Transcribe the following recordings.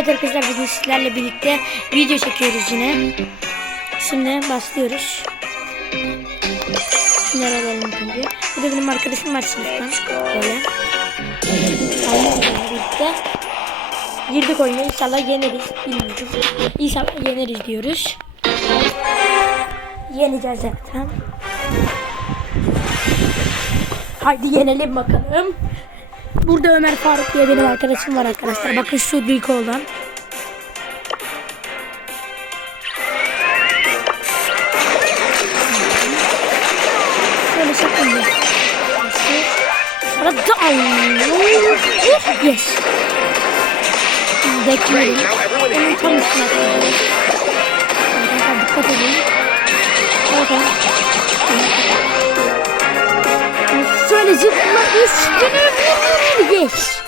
Evet arkadaşlar bugün sizlerle birlikte video çekiyoruz yine. Şimdi başlıyoruz. Şunları alalım önce. Bu benim arkadaşım var sınıftan. Böyle. Aynen birlikte. Girdik oyuna inşallah yeneriz. Bilmiyoruz. İnşallah yeneriz diyoruz. Yeneceğiz zaten. Haydi yenelim bakalım. Burada Ömer Faruk diye benim arkadaşım var arkadaşlar. Bakın şu büyük olan. Şöyle şakayım. Sonra da Yes. Bekliyorum. Onun tam üstüne. Arkadaşlar dikkat edin. Bakın. Şöyle zıpla üstüne vur. Yes.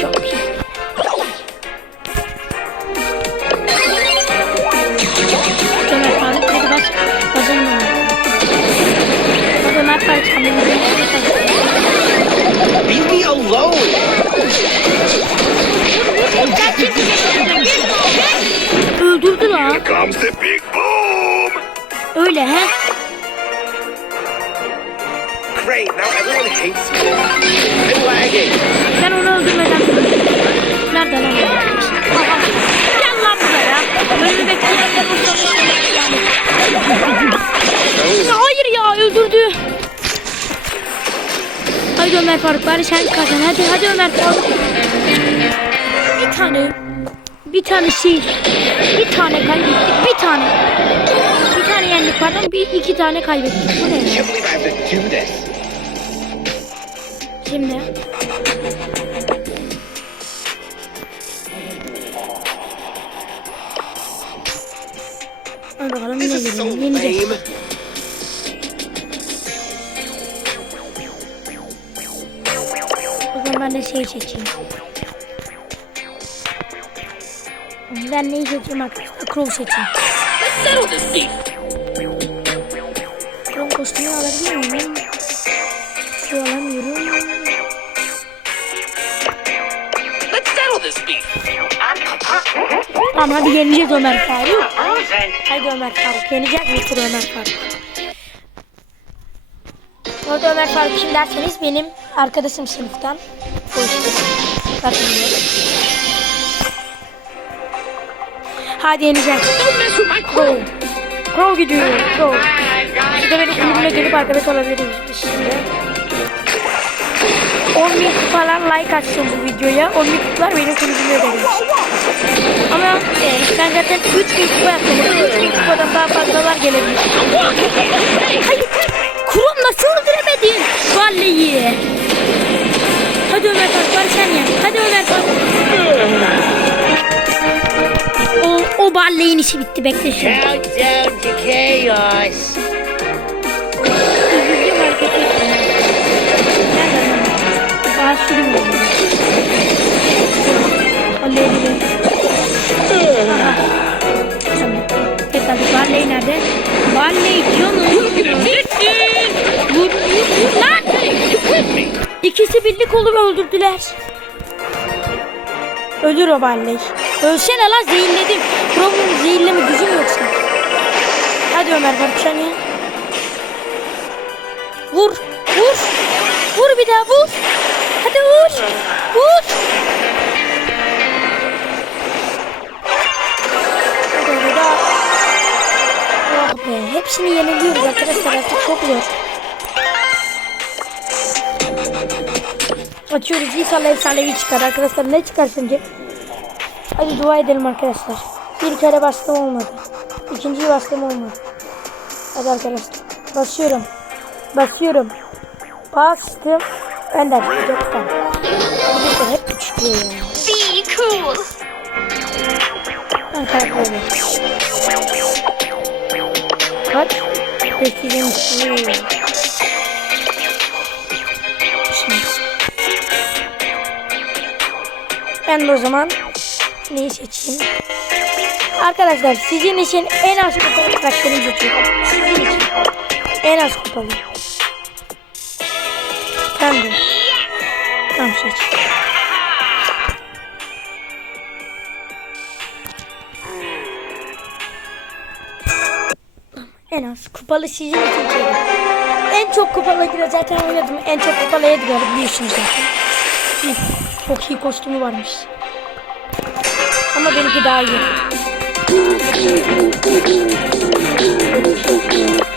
Çok iyi. Ömer Faruk hadi bas. Kazanın onu. Hadi Ömer Faruk hamle Leave me alone! Öldürdü Great, now everyone hates me. I'm lagging. Ben onu öldürmeden Nerede lan? Aha. Gel lan buraya. Zaman yani. Ya hayır ya öldürdü. Hadi Ömer Faruk bari sen kazan. Hadi hadi Ömer Faruk. Bir tane bir tane şey bir tane kaybettik bir tane bir tane yendik pardon bir iki tane kaybettik bu ne Şimdi Hadi bakalım gelelim. Yeneceğiz. lame. O zaman ben de şey seçeyim. Ben neyi seçeyim arkadaşlar? Crow seçeyim. Crow kostümü alabilir miyim? Şu alamıyorum. Tamam hadi yeneceğiz Ömer Faruk. Hadi Ömer Faruk. Yenecek misin Ömer Faruk? Bu arada Ömer Faruk kim derseniz benim arkadaşım sınıftan. O işte. Hadi yeneceğiz. Crow. Crow gidiyor. Bir de benim kulübüme gelip arkadaş olabiliriz şimdi. 10 bin falan like atsın bu videoya. 10 bin kutular benim kulübüme gelir. Ama e, ben zaten 3 bin kupa yaptım. 3 bin kupadan daha fazlalar gelebilir. Hayır. Kurum nasıl öldüremedin? Vallahi. Hadi Ömer Faruk bari sen yen. Hadi Ömer Faruk. O, o balleğin işi bitti bekle şimdi. Countdown to chaos. Halleyebilirim. Aha. Tamam. Tekrar Barley nerede? Barley canım. Vur, vur, vur lan. İkisi birlik olup öldürdüler. Ölür o Barley. Ölsene lan zehirledim. Chrome'un zehirleme gücüm yoksa. Hadi Ömer sen ya. Vur. Vur. Vur bir daha vur. Vur. Vur. Oh be. Hepsini yeniliyoruz arkadaşlar artık çok zor. Açıyoruz. İnşallah efsanevi çıkar arkadaşlar. Ne çıkar sence? Hadi dua edelim arkadaşlar. Bir kere bastım olmadı. İkinciyi bastım olmadı. Hadi arkadaşlar. Basıyorum. Basıyorum. Bastım. Önden çıkacaktım. Bu hep küçülüyor ya. Be cool. Ben karakterim. Kaç? 500 Şimdi. Ben de o zaman neyi seçeyim? Arkadaşlar sizin için en az kupalı karakterimi seçiyorum. Sizin için en az kupalı. Kendim. Tamam şey seç. En az kupalı sizin için çekim. En çok kupalı gire zaten oynadım. En çok kupalı Edgar biliyorsunuz zaten. Çok iyi kostümü varmış. Ama benimki daha iyi.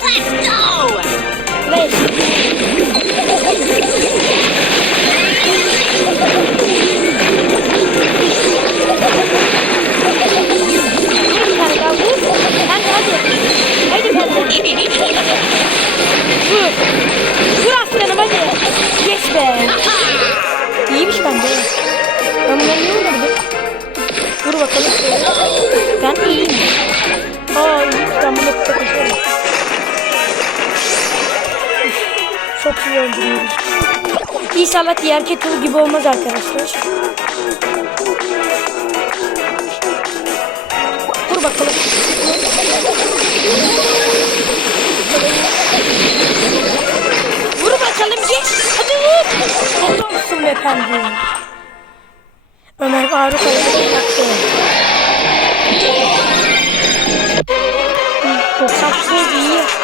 Let's go! Let's go! Thank you. İnşallah diğer kettle gibi olmaz arkadaşlar. Vur bakalım. Vur bakalım geç. Hadi vur. Olsun be pembe. Ömer Faruk yaptı. Hı, 98 iyi.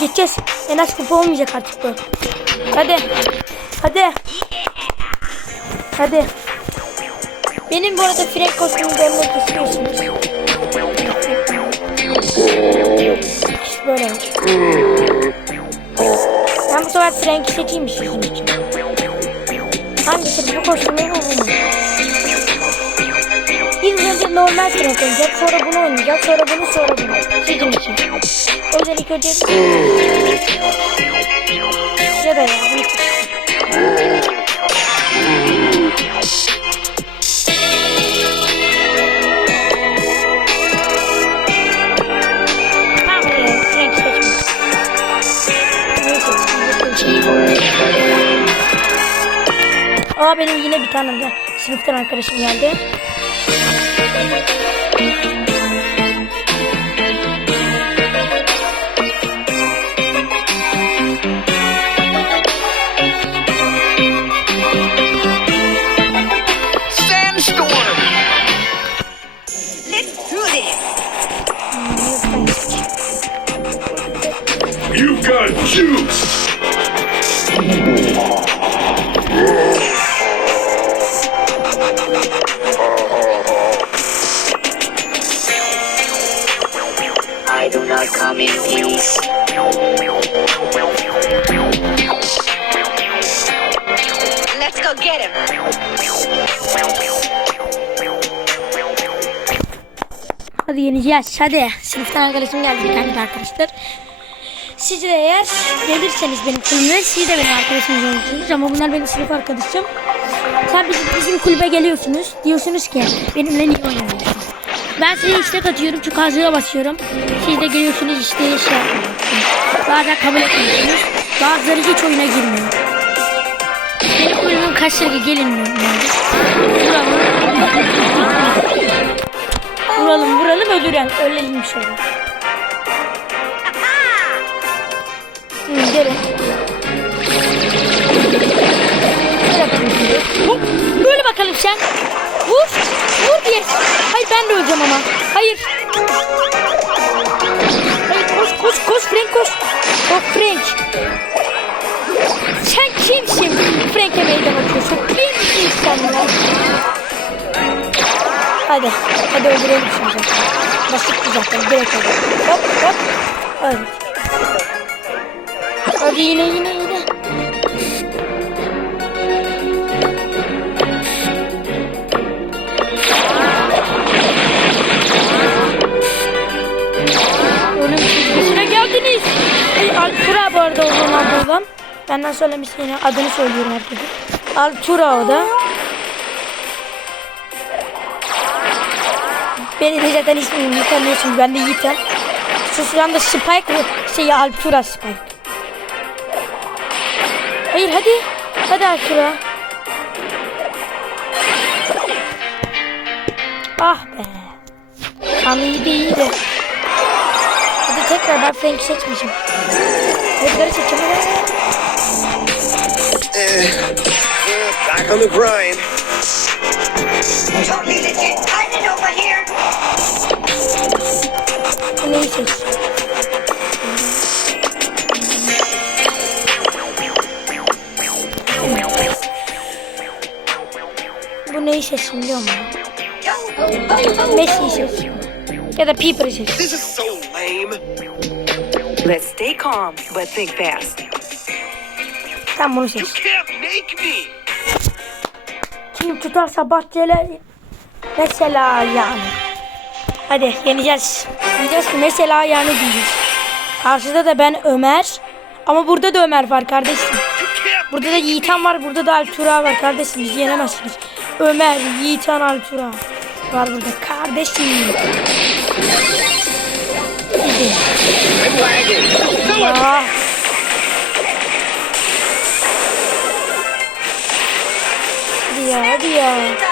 Geçeceğiz. En az kupa olmayacak artık bu. Hadi. Hadi. Hadi. Benim bu arada Frank kostümü görmek istiyorsunuz. Böyle. Ben bu sefer Frank'i seçeyim sizin için? Hangisi bu kostümü mü mu? İlk önce normal Frank oynayacak, sonra bunu oynayacak, sonra bunu, sonra bunu. Sizin ilk önce... Ya da ya. Aa benim yine bir tane de sınıftan arkadaşım geldi. You got juice! I do not come in peace. Yeneceğiz. Hadi. Sınıftan arkadaşım geldi bir tane de arkadaşlar. Siz de eğer gelirseniz benim kulübüme siz de benim arkadaşım olursunuz. Ama bunlar benim sınıf arkadaşım. Sen bizim, bizim kulübe geliyorsunuz. Diyorsunuz ki benimle niye oynamıyorsun? Ben size istek atıyorum. Çünkü hazıra basıyorum. Siz de geliyorsunuz işte şey yapmıyorsunuz. Bazen kabul etmiyorsunuz. Bazıları hiç oyuna girmiyor. Benim kulübüm kaç lira gelinmiyor. Vuralım. Vuralım vuralım öldüren. Ölelim şöyle. Hı, gelin. Böyle bakalım sen. Vur. Vur diye. Hayır ben de öleceğim ama. Hayır. Hayır koş koş koş Frank koş. Bak Frank. Hadi. Hadi öldürelim şimdi zaten. Basitti zaten. Direkt öldür. Hop hop. Evet. Hadi yine yine yine. Ölüm çizgisine geldiniz. Ey Altura bu arada o Ronaldo'dan. Benden söylemiş yine adını söylüyorum herkese. Altura o da. Beni de zaten ismini tanıyorsunuz. Ben de Yiğit'im. Şu şu anda Spike ve şey Altura Spike. Hayır hadi. Hadi Altura. Ah be. Tam iyiydi iyiydi. Hadi tekrar ben Frank'i seçmeyeceğim. Edgar'ı. Hadi. Eh, back on the grind. Don't need to get tightened over here. Bu neyi seç? Bu neyi seçsin biliyor musun? Messi'yi seçsin. Ya da Piper'ı seçsin. This is so lame. Let's stay calm, but think fast. Sen bunu You seç. can't make me. Kim tutarsa bahçeler mesela yani. Hadi yeneceğiz. Diyeceğiz ki mesela yani diyeceğiz. Karşıda da ben Ömer. Ama burada da Ömer var kardeşim. Burada da Yiğitan var, burada da Altura var kardeşim. Bizi yenemezsiniz. Ömer, Yiğitan, Altura var burada kardeşim. Ah. Hadi ya, hadi ya.